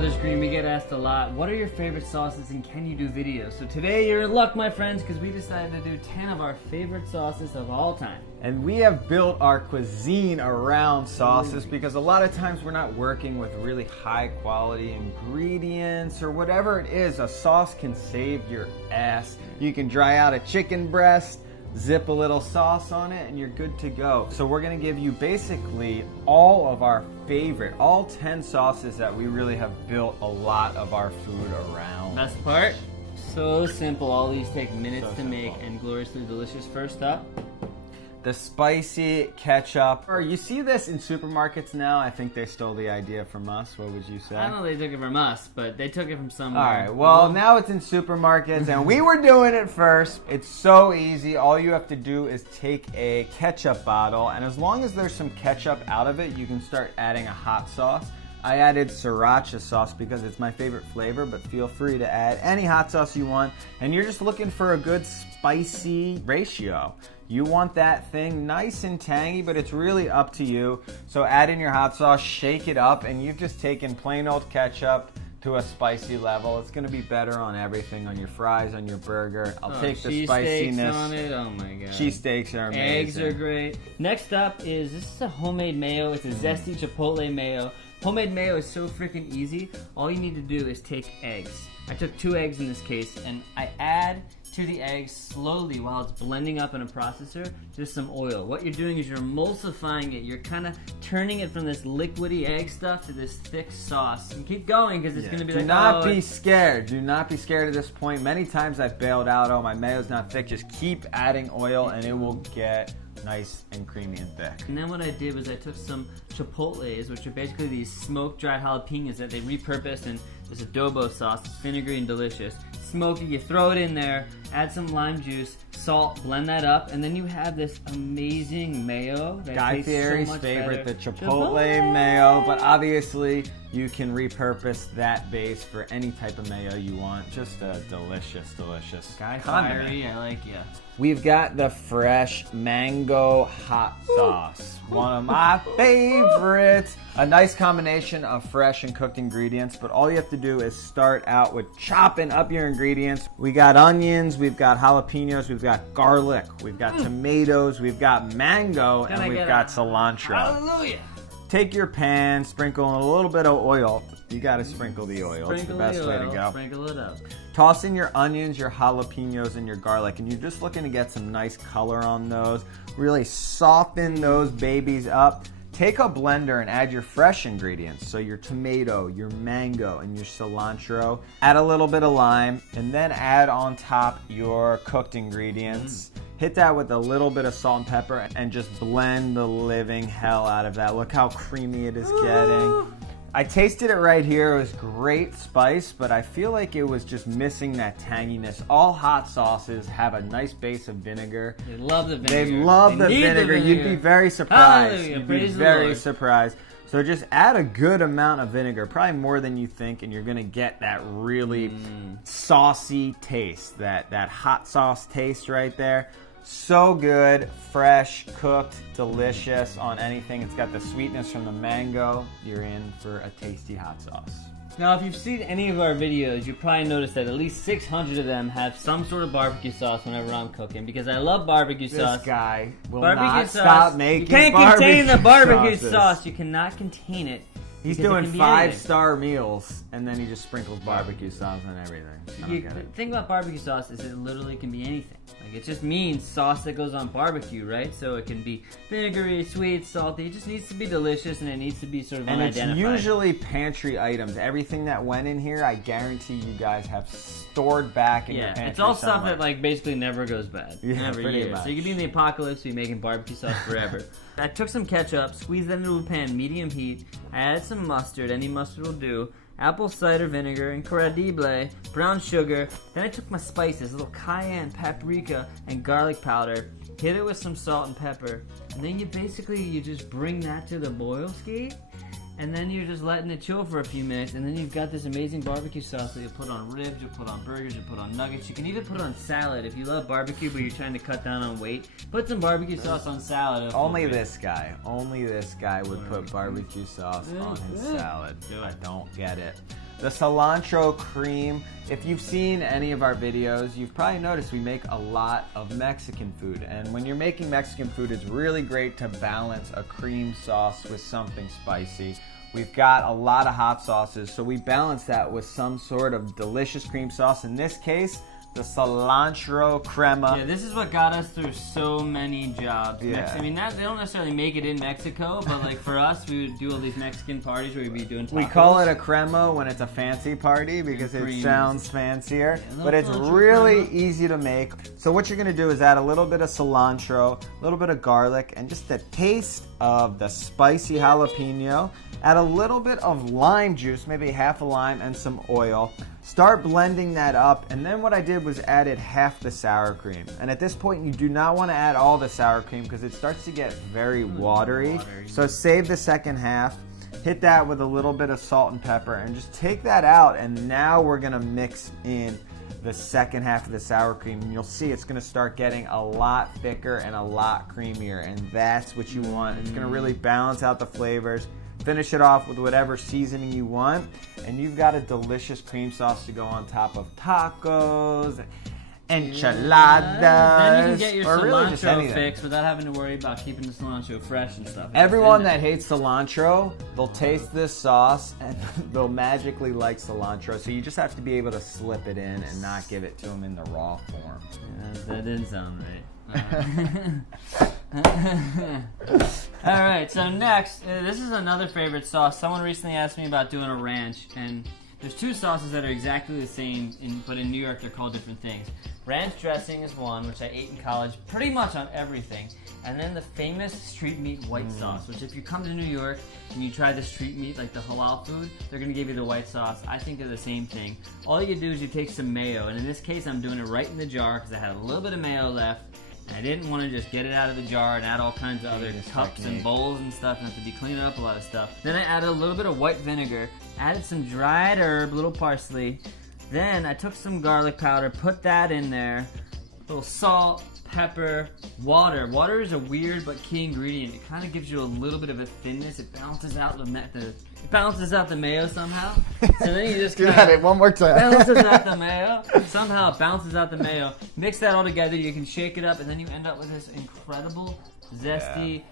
Brothers Green, we get asked a lot, what are your favorite sauces and can you do videos? So today you're in luck, my friends, because we decided to do 10 of our favorite sauces of all time. And we have built our cuisine around sauces because a lot of times we're not working with really high quality ingredients or whatever it is. A sauce can save your ass. You can dry out a chicken breast, zip a little sauce on it, and you're good to go. So we're gonna give you basically all of our favorite, all 10 sauces that we really have built a lot of our food around. Best part? So simple. All these take minutes to make and gloriously delicious. First up, the spicy ketchup. You see this in supermarkets now. I think they stole the idea from us. What would you say? I don't know if they took it from us, but they took it from somewhere. Alright, well now it's in supermarkets and we were doing it first. It's so easy. All you have to do is take a ketchup bottle, and as long as there's some ketchup out of it, you can start adding a hot sauce. I added sriracha sauce because it's my favorite flavor, but feel free to add any hot sauce you want. And you're just looking for a good spicy ratio. You want that thing nice and tangy, but it's really up to you. So add in your hot sauce, shake it up, and you've just taken plain old ketchup to a spicy level. It's gonna be better on everything, on your fries, on your burger. I'll take the spiciness. On it. Oh my god. Cheesesteaks are amazing. Eggs are great. Next up this is a homemade mayo. It's a zesty chipotle mayo. Homemade mayo is so freaking easy. All you need to do is take eggs. I took 2 eggs in this case, and I add to the eggs slowly while it's blending up in a processor just some oil. What you're doing is you're emulsifying it. You're kind of turning it from this liquidy egg stuff to this thick sauce. And keep going because it's going to be like, do not be scared. Do not be scared at this point. Many times I've bailed out, oh, my mayo's not thick. Just keep adding oil and it will get nice and creamy and thick. And then what I did was I took some chipotles, which are basically these smoked dried jalapenos that they repurposed in this adobo sauce. It's vinegary and delicious. Smoky, you throw it in there, add some lime juice, salt, blend that up, and then you have this amazing mayo that Guy tastes Fieri's so much favorite, better. the Chipotle mayo, but obviously you can repurpose that base for any type of mayo you want. Just a delicious, delicious Guy condiment. Fieri, I like you. We've got the fresh mango hot sauce. One of my favorites. A nice combination of fresh and cooked ingredients, but all you have to do is start out with chopping up your ingredients. We got onions, we've got jalapenos, we've got garlic, we've got tomatoes, we've got mango, and we've got cilantro. Hallelujah! Take your pan, sprinkle in a little bit of oil. You gotta sprinkle the oil. It's the best way to go. Sprinkle it up. Toss in your onions, your jalapenos, and your garlic, and you're just looking to get some nice color on those. Really soften those babies up. Take a blender and add your fresh ingredients, so your tomato, your mango, and your cilantro. Add a little bit of lime, and then add on top your cooked ingredients. Hit that with a little bit of salt and pepper, and just blend the living hell out of that. Look how creamy it is getting. I tasted it right here. It was great spice, but I feel like it was just missing that tanginess. All hot sauces have a nice base of vinegar. They love the vinegar. They love the vinegar. You'd be very surprised. Hallelujah. You'd be Praise the very Lord. surprised. So just add a good amount of vinegar, probably more than you think, and you're gonna get that really saucy taste, that hot sauce taste right there. So good, fresh, cooked, delicious on anything. It's got the sweetness from the mango. You're in for a tasty hot sauce. Now, if you've seen any of our videos, you probably noticed that at least 600 of them have some sort of barbecue sauce whenever I'm cooking, because I love barbecue sauce. This guy will Barbecue not sauce. stop making You can't barbecue contain the barbecue sauces. sauce. You cannot contain it. He's because it doing can be 5-star meals, and then he just sprinkles barbecue sauce on everything. I don't get The it. thing about barbecue sauce is it literally can be anything. Like, it just means sauce that goes on barbecue, right? So it can be vinegary, sweet, salty. It just needs to be delicious, and it needs to be sort of And it's unidentified. usually pantry items. Everything that went in here, I guarantee you guys have stored back in your pantry. It's all stuff somewhere. that like basically never goes bad. Yeah, never pretty years. much. So you could be in the apocalypse, be making barbecue sauce forever. I took some ketchup, squeezed that into a pan, medium heat. I added some mustard, any mustard will do. Apple cider vinegar, incredible, brown sugar. Then I took my spices, a little cayenne, paprika, and garlic powder. Hit it with some salt and pepper. And then you just bring that to the boil ski. And then you're just letting it chill for a few minutes, and then you've got this amazing barbecue sauce that you put on ribs, you put on burgers, you put on nuggets. You can even put on salad if you love barbecue, but you're trying to cut down on weight. Put some barbecue sauce on salad. Only this guy would put barbecue sauce on his salad. I don't get it. the cilantro cream. If you've seen any of our videos, you've probably noticed we make a lot of Mexican food. And when you're making Mexican food, it's really great to balance a cream sauce with something spicy. We've got a lot of hot sauces, so we balance that with some sort of delicious cream sauce. In this case, the cilantro crema. Yeah, this is what got us through so many jobs. Yeah. I mean, they don't necessarily make it in Mexico, but like for us, we would do all these Mexican parties where we'd be doing tacos. We call it a crema when it's a fancy party because it sounds fancier, but it's really easy to make. So what you're gonna do is add a little bit of cilantro, a little bit of garlic, and just a taste of the spicy jalapeno. Add a little bit of lime juice, maybe half a lime, and some oil. Start blending that up, and then what I did was added half the sour cream. And at this point, you do not want to add all the sour cream because it starts to get very watery. So save the second half. Hit that with a little bit of salt and pepper, and just take that out. And now we're gonna mix in the second half of the sour cream. And you'll see it's gonna start getting a lot thicker and a lot creamier, and that's what you want. It's gonna really balance out the flavors. Finish it off with whatever seasoning you want, and you've got a delicious cream sauce to go on top of tacos, enchiladas, then you can get your or really just cilantro anything. fix without having to worry about keeping the cilantro fresh and stuff. Everyone that hates cilantro, they'll taste this sauce and they'll magically like cilantro. So you just have to be able to slip it in and not give it to them in the raw form. Yeah, that didn't sound right. Alright, so next, this is another favorite sauce. Someone recently asked me about doing a ranch, and there's two sauces that are exactly the same, but in New York they're called different things. Ranch dressing is one, which I ate in college pretty much on everything. And then the famous street meat white sauce, which if you come to New York and you try the street meat, like the halal food, they're going to give you the white sauce. I think they're the same thing. All you do is you take some mayo, and in this case I'm doing it right in the jar because I had a little bit of mayo left. And I didn't want to just get it out of the jar and add all kinds of other cups and bowls and stuff and have to be cleaning up a lot of stuff. Then I added a little bit of white vinegar, added some dried herb, little parsley. Then I took some garlic powder, put that in there, a little salt, pepper, water. Water is a weird but key ingredient. It kind of gives you a little bit of a thinness. It balances out the mayo somehow. So then you just Do that one more time. balances out the mayo. Somehow it balances out the mayo. Mix that all together. You can shake it up, and then you end up with this incredible, zesty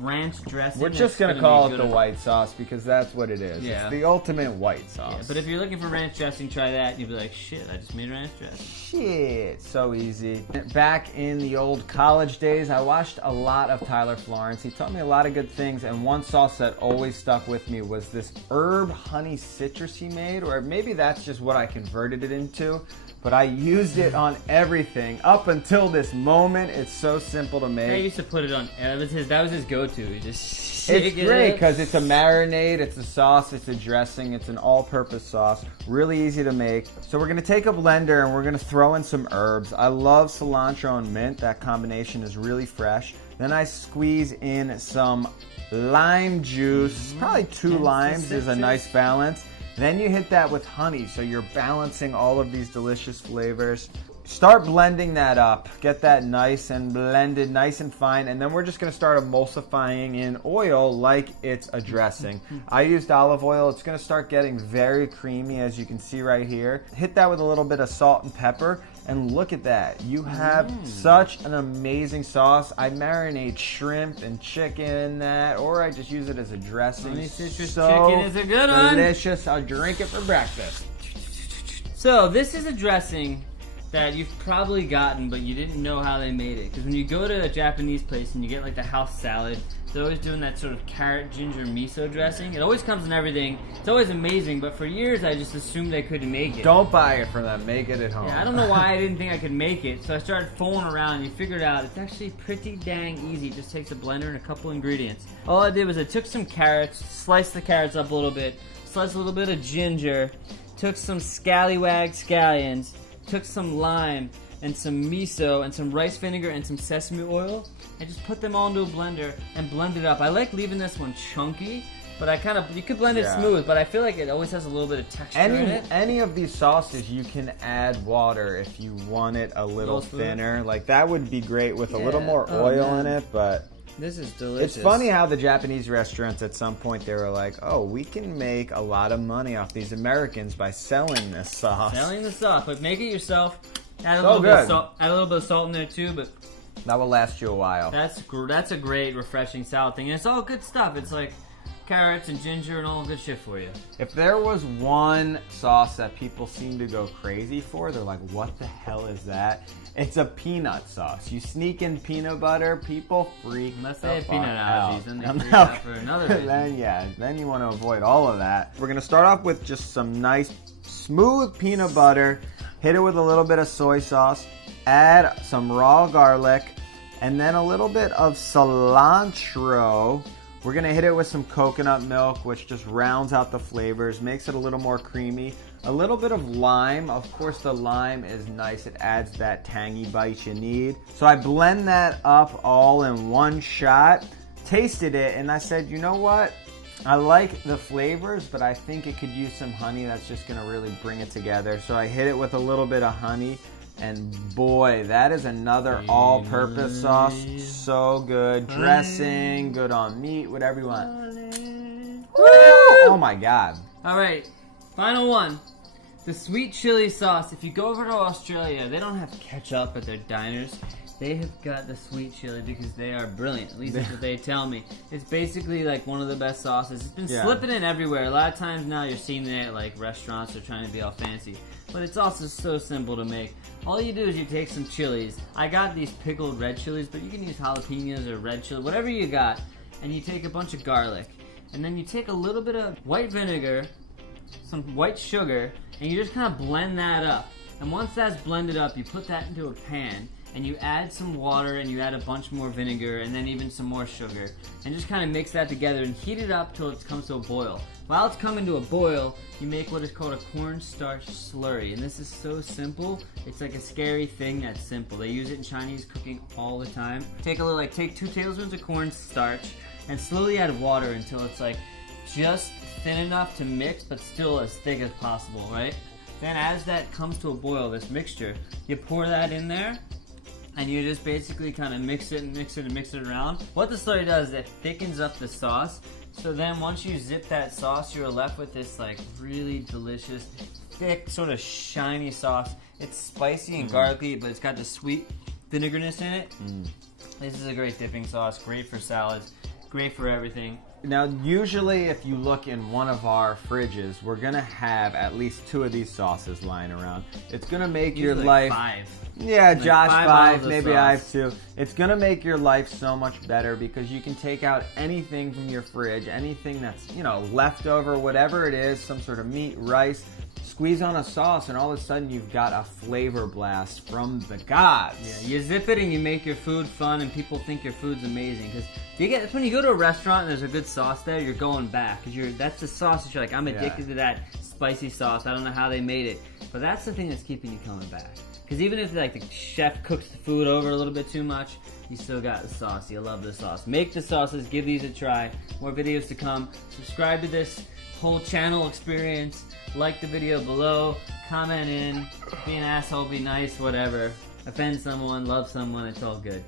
ranch dressing. We're just gonna call it the white sauce because that's what it is. Yeah. It's the ultimate white sauce. Yeah, but if you're looking for ranch dressing, try that. And you'll be like, shit, I just made ranch dressing. Shit, so easy. Back in the old college days, I watched a lot of Tyler Florence. He taught me a lot of good things, and one sauce that always stuck with me was this herb honey citrus he made, or maybe that's just what I converted it into, but I used it on everything up until this moment. It's so simple to make. I used to put it on, that was his go-to. He just shake It's it great up. because it's a marinade, it's a sauce, it's a dressing, it's an all-purpose sauce. Really easy to make. So we're going to take a blender and we're going to throw in some herbs. I love cilantro and mint. That combination is really fresh. Then I squeeze in some lime juice. Probably 2 limes is a nice balance. Then you hit that with honey, so you're balancing all of these delicious flavors. Start blending that up. Get that nice and blended, nice and fine, and then we're just going to start emulsifying in oil like it's a dressing. I used olive oil. It's going to start getting very creamy, as you can see right here. Hit that with a little bit of salt and pepper, and look at that. You have such an amazing sauce. I marinate shrimp and chicken in that, or I just use it as a dressing. Honey citrus So chicken is a good one. delicious. I'll drink it for breakfast. So this is a dressing that you've probably gotten, but you didn't know how they made it. Because when you go to a Japanese place and you get like the house salad, they're always doing that sort of carrot ginger miso dressing. It always comes in everything. It's always amazing, but for years I just assumed I couldn't make it. Don't buy it from them. Make it at home. Yeah, I don't know why I didn't think I could make it, so I started fooling around and you figured out it's actually pretty dang easy. It just takes a blender and a couple ingredients. All I did was I took some carrots, sliced the carrots up a little bit, sliced a little bit of ginger, took some scallywag scallions, took some lime and some miso and some rice vinegar and some sesame oil, and just put them all into a blender and blend it up. I like leaving this one chunky, but you could blend it smooth, but I feel like it always has a little bit of texture in it. Any of these sauces, you can add water if you want it a little thinner. Like that would be great with a little more oil in it, but This is delicious. It's funny how the Japanese restaurants at some point they were like, oh, we can make a lot of money off these Americans by selling this sauce. Selling the sauce, but make it yourself. Add a So little bit of good. salt. Add a little bit of salt in there too, but That will last you a while. that's a great refreshing salad thing. And it's all good stuff. It's like carrots and ginger and all good shit for you. If there was one sauce that people seem to go crazy for, they're like, what the hell is that? It's a peanut sauce. You sneak in peanut butter, people freak Unless the they have fuck peanut out. allergies, then they freak out for another reason. then you want to avoid all of that. We're going to start off with just some nice, smooth peanut butter. Hit it with a little bit of soy sauce. Add some raw garlic. And then a little bit of cilantro. We're gonna hit it with some coconut milk, which just rounds out the flavors, makes it a little more creamy. A little bit of lime. Of course, the lime is nice. It adds that tangy bite you need. So I blend that up all in one shot, tasted it, and I said, you know what? I like the flavors, but I think it could use some honey. That's just gonna really bring it together. So I hit it with a little bit of honey. And boy, that is another all-purpose sauce. So good. Dressing, good on meat, whatever you want. Woo! Oh my God. All right, final one. The sweet chili sauce. If you go over to Australia, they don't have ketchup at their diners. They have got the sweet chili because they are brilliant. At least that's what they tell me. It's basically like one of the best sauces. It's been slipping in everywhere. A lot of times now you're seeing it at like restaurants. They're trying to be all fancy. But it's also so simple to make. All you do is you take some chilies. I got these pickled red chilies, but you can use jalapenos or red chili, whatever you got. And you take a bunch of garlic. And then you take a little bit of white vinegar, some white sugar, and you just kind of blend that up. And once that's blended up, you put that into a pan. And you add some water and you add a bunch more vinegar and then even some more sugar. And just kind of mix that together and heat it up till it comes to a boil. While it's coming to a boil, you make what is called a cornstarch slurry. And this is so simple. It's like a scary thing that's simple. They use it in Chinese cooking all the time. Take 2 tablespoons of cornstarch and slowly add water until it's like just thin enough to mix but still as thick as possible, right? Then as that comes to a boil, this mixture, you pour that in there. And you just basically kind of mix it around. What the slurry does is it thickens up the sauce. So then once you zip that sauce, you're left with this like really delicious, thick, sort of shiny sauce. It's spicy and garlicky, but it's got the sweet vinegarness in it. This is a great dipping sauce, great for salads, great for everything. Now, usually if you look in one of our fridges, we're gonna have at least 2 of these sauces lying around. It's gonna make your life... 5. Yeah, Like Josh 5 5, bottles of maybe I have sauce. 2. It's gonna make your life so much better because you can take out anything from your fridge, anything that's, leftover, whatever it is, some sort of meat, rice, squeeze on a sauce, and all of a sudden you've got a flavor blast from the gods. Yeah, you zip it and you make your food fun, and people think your food's amazing. Because when you go to a restaurant and there's a good sauce there, you're going back. Because that's the sauce that you're like, I'm addicted to that spicy sauce. I don't know how they made it, but that's the thing that's keeping you coming back. Because even if like the chef cooks the food over a little bit too much, you still got the sauce. You love the sauce. Make the sauces. Give these a try. More videos to come. Subscribe to this whole channel experience. Like the video below. Comment in. Be an asshole. Be nice. Whatever. Offend someone. Love someone. It's all good.